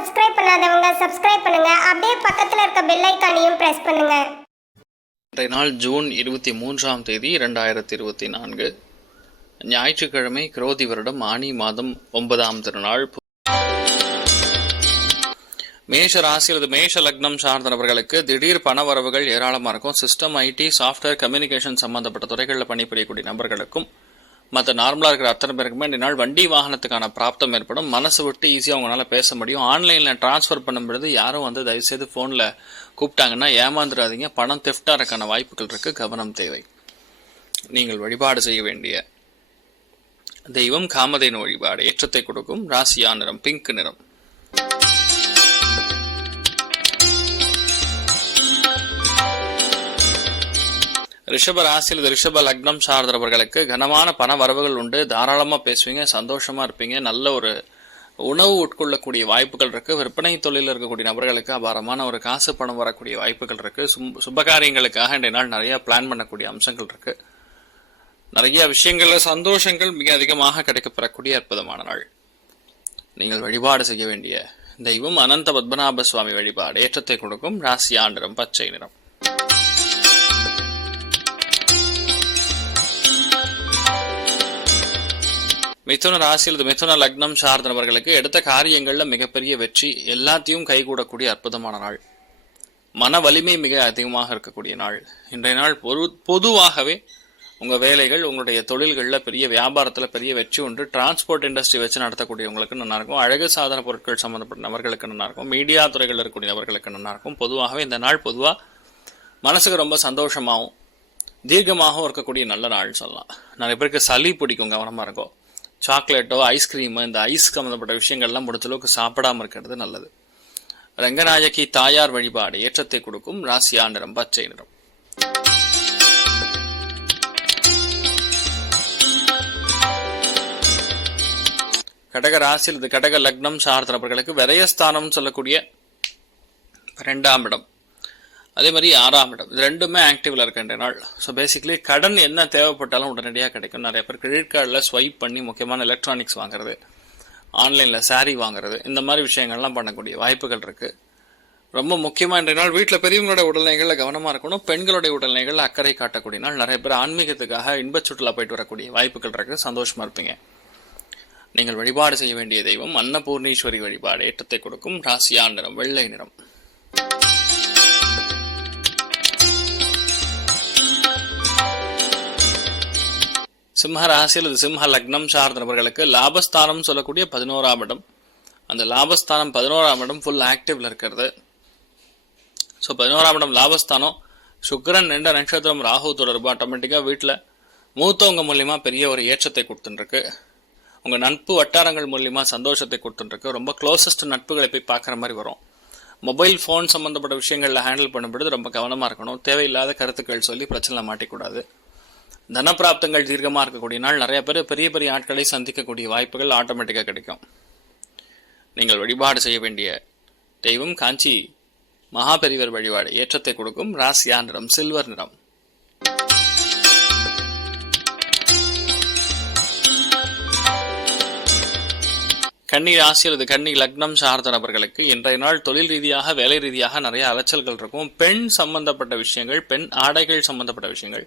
Subscribe பண்ணாதவங்க subscribe பண்ணுங்க. அப்படியே பக்கத்துல இருக்க பெல் ஐகானையும் பிரஸ் பண்ணுங்க. இன்றைய நாள் ஜூன் 23ஆம் தேதி 2024 ஞாயிற்றுக்கிழமை. குரோதி வருடம் ஆனி மாதம் 9ஆம் திருநாள். மேஷ ராசி அல்லது மேஷ லக்னம் சார்ந்த நபர்களுக்கு திடீர் பண வரவுகள் ஏராளமாக இருக்கும். சிஸ்டம், ஐடி, சாஃப்ட்வேர், கம்யூனிகேஷன் சம்பந்தப்பட்ட துறைகளில் பணிபுரியக்கூடிய நபர்களுக்கும் மற்ற நார்மலாக இருக்கிற அத்தனை பேருக்குமே இந்த நாள் வண்டி வாகனத்துக்கான பிராப்தம் ஏற்படும். மனசு விட்டு ஈஸியாக அவங்களால பேச முடியும். ஆன்லைனில் டிரான்ஸ்ஃபர் பண்ணும்பொழுது யாரும் தயவுசெய்து ஃபோனில் கூப்பிட்டாங்கன்னா ஏமாந்துடாதீங்க. பணம் தெஃப்டாக இருக்கான வாய்ப்புகள் இருக்குது. கவனம் தேவை. நீங்கள் வழிபாடு செய்ய வேண்டிய தெய்வம் காமதேனு வழிபாடு. ஏற்றத்தை கொடுக்கும். ராசியா நிறம் பிங்க் நிறம். ரிஷப ராசி அல்லது ரிஷப லக்னம் சார்ந்தவர்களுக்கு கனமான பண வரவுகள் உண்டு. தாராளமாக பேசுவீங்க, சந்தோஷமா இருப்பீங்க. நல்ல ஒரு உணவு உட்கொள்ளக்கூடிய வாய்ப்புகள் இருக்கு. விற்பனை தொழிலில் இருக்கக்கூடிய நபர்களுக்கு அபாரமான ஒரு காசு பணம் வரக்கூடிய வாய்ப்புகள் இருக்கு. சுபகாரியங்களுக்காக இன்றைய நாள் நிறைய பிளான் பண்ணக்கூடிய அம்சங்கள் இருக்கு. நிறைய விஷயங்கள்ல சந்தோஷங்கள் மிக அதிகமாக கிடைக்கப்பெறக்கூடிய அற்புதமான நாள். நீங்கள் வழிபாடு செய்ய வேண்டிய தெய்வம் அனந்த பத்மநாப சுவாமி வழிபாடு. ஏற்றத்தை கொடுக்கும். ராசியா நிறம் பச்சை நிறம். மிதுன ராசி அல்லது மிதுன லக்னம் சார்ந்த நபர்களுக்கு எடுத்த காரியங்கள்ல மிகப்பெரிய வெற்றி, எல்லாத்தையும் கைகூடக்கூடிய அற்புதமான நாள். மன வலிமை மிக அதிகமாக இருக்கக்கூடிய நாள். இன்றைய நாள் பொதுவாகவே உங்க வேலைகள், உங்களுடைய தொழில்களில் பெரிய வியாபாரத்தில் பெரிய வெற்றி உண்டு. டிரான்ஸ்போர்ட் இண்டஸ்ட்ரி வச்சு நடத்தக்கூடியவங்களுக்கு நல்லா இருக்கும். அழகு சாதன பொருட்கள் சம்பந்தப்பட்ட நபர்களுக்கு நல்லா இருக்கும். மீடியா துறைகள் இருக்கக்கூடிய நபர்களுக்கு நல்லா இருக்கும். பொதுவாகவே இந்த நாள் பொதுவாக மனசுக்கு ரொம்ப சந்தோஷமாகவும் தீர்க்கமாகவும் இருக்கக்கூடிய நல்ல நாள் சொல்லலாம். நிறைய பேருக்கு சளி பிடிக்கும், கவனமாக இருக்கும். சாக்லேட்டோ ஐஸ்கிரீமு இந்த ஐஸ் சம்பந்தப்பட்ட விஷயங்கள்லாம் முடிஞ்ச அளவுக்கு சாப்பிடாம இருக்கிறது நல்லது. ரங்கநாயகி தாயார் வழிபாடு. ஏற்றத்தை கொடுக்கும். ராசியா நிறம் பச்சை நிறம். கடக ராசி இது கடக லக்னம் சார்ந்த நபர்களுக்கு விரயஸ்தானம் சொல்லக்கூடிய 2ஆம் இடம், அதே மாதிரி 6ஆம் இடம், இது ரெண்டுமே ஆக்டிவ்ல இருக்கின்ற நாள். ஸோ பேசிக்கலி கடன் என்ன தேவைப்பட்டாலும் உடனடியாக கிடைக்கும். நிறைய பேர் கிரெடிட் கார்டில் ஸ்வைப் பண்ணி முக்கியமான எலக்ட்ரானிக்ஸ் வாங்குறது, ஆன்லைனில் சாரீ வாங்குறது, இந்த மாதிரி விஷயங்கள்லாம் பண்ணக்கூடிய வாய்ப்புகள் இருக்குது. ரொம்ப முக்கியமாக இன்றைய நாள் வீட்டில் பெரியவங்களோட உடல்நிலைகளில் கவனமாக இருக்கணும். பெண்களுடைய உடல்நிலைகளில் அக்கறை காட்டக்கூடிய நாள். நிறைய பேர் ஆன்மீகத்துக்காக இன்ப சுற்றுலா போயிட்டு வரக்கூடிய வாய்ப்புகள் இருக்குது. சந்தோஷமாக இருப்பீங்க. நீங்கள் வழிபாடு செய்ய வேண்டிய தெய்வம் அன்னபூர்ணீஸ்வரி வழிபாடு. ஏற்றத்தை கொடுக்கும். ராசியா நிறம் வெள்ளை நிறம். சிம்ம ராசி அல்லது சிம்ம லக்னம் சார்ந்த நபர்களுக்கு லாபஸ்தானம் சொல்லக்கூடிய 11ஆம் இடம், அந்த லாபஸ்தானம் 11ஆம் இடம் ஃபுல் ஆக்டிவ்ல இருக்கிறது. ஸோ 11ஆம் இடம் லாபஸ்தானம். சுக்கிரன் என்ற நட்சத்திரம் ராகு தொடர்பு ஆட்டோமேட்டிக்காக வீட்டில் மூத்தவங்க மூலியமா பெரிய ஒரு ஏற்றத்தை கொடுத்துருக்கு. உங்க நட்பு வட்டாரங்கள் மூலியமா சந்தோஷத்தை கொடுத்துருக்கு. ரொம்ப க்ளோசஸ்ட் நட்புகளை போய் பார்க்குற மாதிரி வரும். மொபைல் ஃபோன் சம்பந்தப்பட்ட விஷயங்களில் ஹேண்டில் பண்ணும்பொழுது ரொம்ப கவனமாக இருக்கணும். தேவையில்லாத கருத்துக்கள் சொல்லி பிரச்சனை மாட்டிக்கூடாது. தனப்பிராப்தங்கள் தீர்க்கமாக இருக்கக்கூடிய நாள். நிறைய பேர் பெரிய பெரிய ஆட்களை சந்திக்கக்கூடிய வாய்ப்புகள் ஆட்டோமேட்டிக்காக கிடைக்கும். நீங்கள் வழிபாடு செய்ய வேண்டிய தெய்வம் காஞ்சி மகாபெரிவர் வழிபாடு. ஏற்றத்தை கொடுக்கும். ராசியா நிறம் சில்வர் நிறம். கன்னி ராசி அல்லது கன்னி லக்னம் சார்ந்த நபர்களுக்கு இன்றைய நாள் தொழில் ரீதியாக வேலை ரீதியாக நிறைய அலைச்சல்கள் இருக்கும். பெண் சம்பந்தப்பட்ட விஷயங்கள், பெண் ஆடைகள் சம்பந்தப்பட்ட விஷயங்கள்,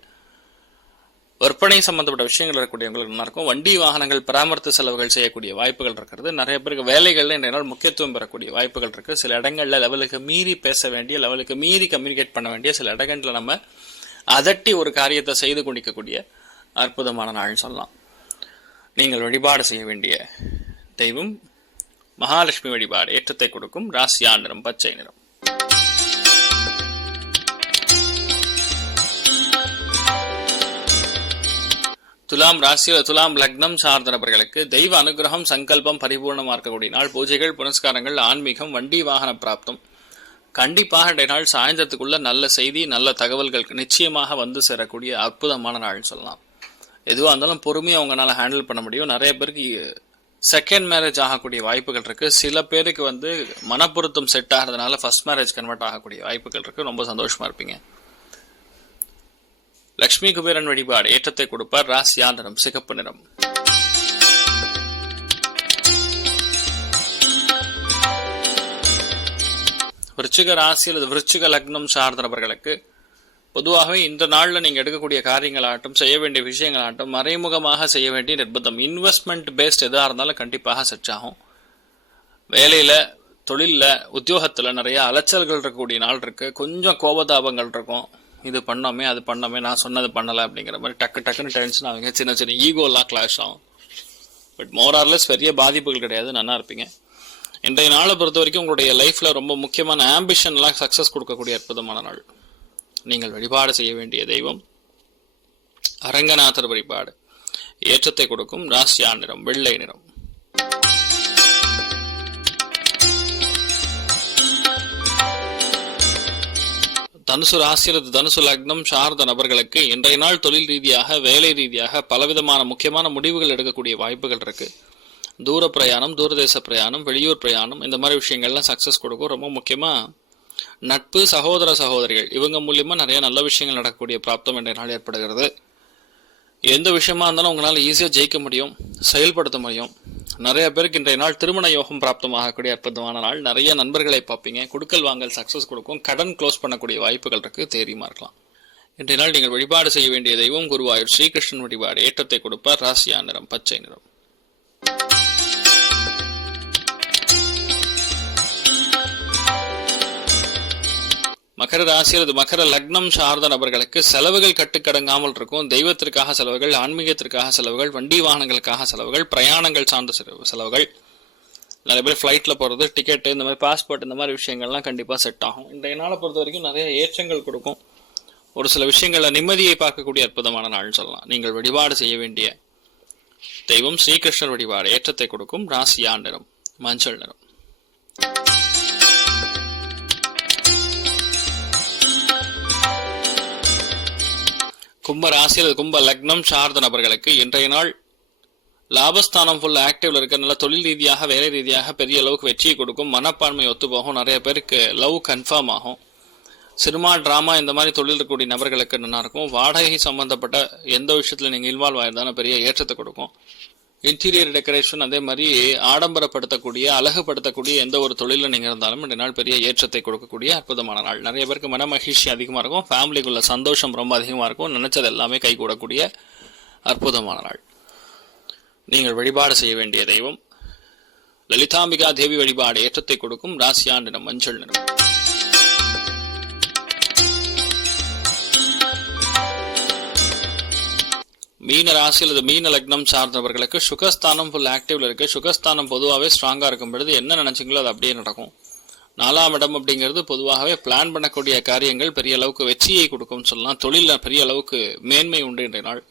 விற்பனை சம்பந்தப்பட்ட விஷயங்கள் இருக்கக்கூடியவங்களுக்கு நல்லா இருக்கும். வண்டி வாகனங்கள் பராமரித்து செலவுகள் செய்யக்கூடிய வாய்ப்புகள் இருக்கிறது. நிறைய பேருக்கு வேலைகள்ல இன்றைய நாள் முக்கியத்துவம் பெறக்கூடிய வாய்ப்புகள் இருக்கு. சில இடங்கள்ல லெவலுக்கு மீறி பேச வேண்டிய, லெவலுக்கு மீறி கம்யூனிகேட் பண்ண வேண்டிய, சில இடங்கள்ல நம்ம அதட்டி ஒரு காரியத்தை செய்து கொண்டிருக்கக்கூடிய அற்புதமான நாள் சொல்லலாம். நீங்கள் வழிபாடு செய்ய வேண்டிய தெய்வம் மகாலட்சுமி வழிபாடு. ஏற்றத்தை கொடுக்கும். ராசியா நிறம் பச்சை நிறம். துலாம் ராசி துலாம் லக்னம் சார்ந்த நபர்களுக்கு தெய்வ அனுகிரகம் சங்கல்பம் பரிபூர்ணமாக இருக்கக்கூடிய நாள். பூஜைகள், புனஸ்காரங்கள், ஆன்மீகம், வண்டி வாகன பிராப்தம் கண்டிப்பாக இன்றைய நாள் சாயந்தரத்துக்குள்ள நல்ல செய்தி, நல்ல தகவல்கள் நிச்சயமாக வந்து சேரக்கூடிய அற்புதமான நாள்னு சொல்லலாம். எதுவாக இருந்தாலும் பொறுமையாக அவங்களால ஹேண்டில் பண்ண முடியும். நிறைய பேருக்கு செகண்ட் மேரேஜ் ஆகக்கூடிய வாய்ப்புகள் இருக்கு. சில பேருக்கு மனப்பொருத்தம் செட் ஆகிறதுனால ஃபர்ஸ்ட் மேரேஜ் கன்வெர்ட் ஆகக்கூடிய வாய்ப்புகள் இருக்கு. ரொம்ப சந்தோஷமா இருப்பீங்க. லட்சுமி குபேரன் வழிபாடு. ஏற்றத்தை கொடுப்பார். ராசியா நிறம் சிகப்பு நிறம். விருச்சிக ராசி அல்லது விருச்சிக லக்னம் சார்ந்த நபர்களுக்கு பொதுவாகவே இந்த நாளில் நீங்கள் எடுக்கக்கூடிய காரியங்களாகட்டும், செய்ய வேண்டிய விஷயங்களாகட்டும், மறைமுகமாக செய்ய வேண்டிய நிர்பந்தம். இன்வெஸ்ட்மெண்ட் பேஸ்ட் எதாக இருந்தாலும் கண்டிப்பாக செட் ஆகும். வேலையில், தொழிலில், உத்தியோகத்தில் நிறைய அலைச்சல்கள் இருக்கக்கூடிய நாள் இருக்குது. கொஞ்சம் கோபதாபங்கள் இருக்கும். இது பண்ணோமே, அது பண்ணோமே, நான் சொன்னது பண்ணலை அப்படிங்கிற மாதிரி டக்குன்னு டென்ஷன் ஆகுங்க. சின்ன சின்ன ஈகோலாம் கிளாஷ் ஆகும். பட் மோரார்லெஸ் பெரிய பாதிப்புகள் கிடையாது, நல்லா இருப்பீங்க. இன்றைய நாளை பொறுத்த வரைக்கும் உங்களுடைய லைஃப்பில் ரொம்ப முக்கியமான ஆம்பிஷன்லாம் சக்ஸஸ் கொடுக்கக்கூடிய அற்புதமான நாள். நீங்கள் வழிபாடு செய்ய வேண்டிய தெய்வம் அரங்கநாதர் வழிபாடு. ஏற்றத்தை கொடுக்கும் ராசியா நிறம் வெள்ளை நிறம். தனுசு ராசி அல்லது தனுசு லக்னம் சார்ந்த நபர்களுக்கு இன்றைய நாள் தொழில் ரீதியாக, வேலை ரீதியாக பலவிதமான முக்கியமான முடிவுகள் எடுக்கக்கூடிய வாய்ப்புகள் இருக்கு. தூர பிரயாணம், தூரதேச பிரயாணம், வெளியூர் பிரயாணம், இந்த மாதிரி விஷயங்கள்லாம் சக்சஸ் கொடுக்கும். ரொம்ப முக்கியமா நட்பு, சகோதர சகோதரிகள் இவங்க மூலியமா நிறைய நல்ல விஷயங்கள் நடக்கக்கூடிய பிராப்தம் இன்றைய நாள் ஏற்படுகிறது. எந்த விஷயமா இருந்தாலும் உங்களால் ஈஸியாக ஜெயிக்க முடியும், செயல்படுத்த முடியும். நிறைய பேருக்கு இன்றைய நாள் திருமண யோகம் பிராப்தமாகக்கூடிய அற்புதமான நாள். நிறைய நண்பர்களை பார்ப்பீங்க. கொடுக்கல் வாங்கல் சக்சஸ் கொடுக்கும். கடன் க்ளோஸ் பண்ணக்கூடிய வாய்ப்புகள் இருக்கு. தைரியமா இருக்கலாம். இன்றைய நாள் நீங்கள் வழிபாடு செய்ய வேண்டிய தெய்வம் குருவாயூர் ஸ்ரீகிருஷ்ணன் வழிபாடு. ஏற்றத்தை கொடுப்பார். ராசியா நிறம் பச்சை நிறம். மகர ராசி அல்லது மகர லக்னம் சார்ந்த நபர்களுக்கு செலவுகள் கட்டுக்கடங்காமல் இருக்கும். தெய்வத்திற்காக செலவுகள், ஆன்மீகத்திற்காக செலவுகள், வண்டி வாகனங்களுக்காக செலவுகள், பிரயாணங்கள் சார்ந்த செலவுகள். நிறைய பேர் ஃப்ளைட்டில் போகிறது, டிக்கெட்டு, இந்த மாதிரி பாஸ்போர்ட், இந்த மாதிரி விஷயங்கள்லாம் கண்டிப்பாக செட் ஆகும். இன்றைய நாளை பொறுத்த வரைக்கும் நிறைய ஏற்றங்கள் கொடுக்கும். ஒரு சில விஷயங்களில் நிம்மதியை பார்க்கக்கூடிய அற்புதமான நாள்னு சொல்லலாம். நீங்கள் வழிபாடு செய்ய வேண்டிய தெய்வம் ஸ்ரீகிருஷ்ணர் வழிபாடு. ஏற்றத்தை கொடுக்கும் ராசியா நிறம் மஞ்சள் நிறம். கும்ப ராசி அல்லது கும்ப லக்னம் சார்ந்த நபர்களுக்கு இன்றைய நாள் லாபஸ்தானம் ஃபுல் ஆக்டிவ்ல இருக்க. நல்ல தொழில் ரீதியாக, வேலை ரீதியாக பெரிய அளவுக்கு வெற்றியை கொடுக்கும். மனப்பான்மை ஒத்து போகும். நிறைய பேருக்கு லவ் கன்ஃபார்ம் ஆகும். சினிமா, டிராமா, இந்த மாதிரி தொழில் இருக்கக்கூடிய நபர்களுக்கு நல்லா இருக்கும். வாடகை சம்பந்தப்பட்ட எந்த விஷயத்துல நீங்க இன்வால்வ் ஆயிருந்தாலும் பெரிய ஏற்றத்தை கொடுக்கும். இன்டீரியர் டெக்கரேஷன், அதே மாதிரி ஆடம்பரப்படுத்தக்கூடிய, அழகுபடுத்தக்கூடிய எந்த ஒரு தொழிலில் நீங்கள் இருந்தாலும் இந்த நாள் பெரிய ஏற்றத்தை கொடுக்கக்கூடிய அற்புதமான நாள். நிறைய பேருக்கு மன மகிழ்ச்சி அதிகமாக இருக்கும். ஃபேமிலிக்குள்ள சந்தோஷம் ரொம்ப அதிகமாக இருக்கும். நினைச்சது எல்லாமே கைகூடக்கூடிய அற்புதமான நாள். நீங்கள் வழிபாடு செய்ய வேண்டிய தெய்வம் லலிதாம்பிகா தேவி வழிபாடு. ஏற்றத்தை கொடுக்கும் ராசியா நிறம் மஞ்சள் நிறம். மீன ராசி அல்லது மீன லக்னம் சார்ந்தவர்களுக்கு சுகஸ்தானம் ஃபுல் ஆக்டிவ்ல இருக்கு. சுகஸ்தானம் பொதுவாகவே ஸ்ட்ராங்கா இருக்கும் பொழுது என்ன நினைச்சீங்களோ அது அப்படியே நடக்கும். 4ஆம் இடம் அப்படிங்கிறது பொதுவாகவே பிளான் பண்ணக்கூடிய காரியங்கள் பெரிய அளவுக்கு வெற்றியை கொடுக்கும்னு சொல்லலாம். தொழிலில் பெரிய அளவுக்கு மேன்மை உண்டு இன்றைய நாள்.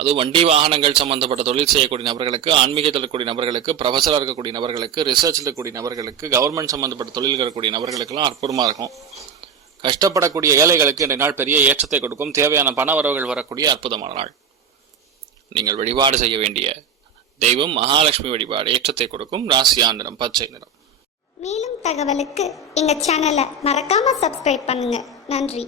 அதுவும் வண்டி வாகனங்கள் சம்பந்தப்பட்ட தொழில் செய்யக்கூடிய நபர்களுக்கு, ஆன்மீகத்தில் இருக்கக்கூடிய நபர்களுக்கு, ப்ரொஃபஸராக இருக்கக்கூடிய நபர்களுக்கு, ரிசர்ச்சில் இருக்கக்கூடிய நபர்களுக்கு, கவர்மெண்ட் சம்பந்தப்பட்ட தொழில் இருக்கக்கூடிய நபர்களுக்கெல்லாம் அற்புதமா இருக்கும். கஷ்டப்படக்கூடிய ஏழைகளுக்கு இன்றைய நாள் பெரிய ஏற்றத்தை கொடுக்கும். தேவையான பண வரவுகள் வரக்கூடிய அற்புதமான நாள். நீங்கள் வழிபாடு செய்ய வேண்டிய தெய்வம் மகாலட்சுமி வழிபாடு. ஏற்றத்தை கொடுக்கும் ராசியா நிறம் பச்சை நிறம். மேலும் தகவலுக்கு எங்க சேனலை மறக்காம சப்ஸ்கிரைப் பண்ணுங்க. நன்றி.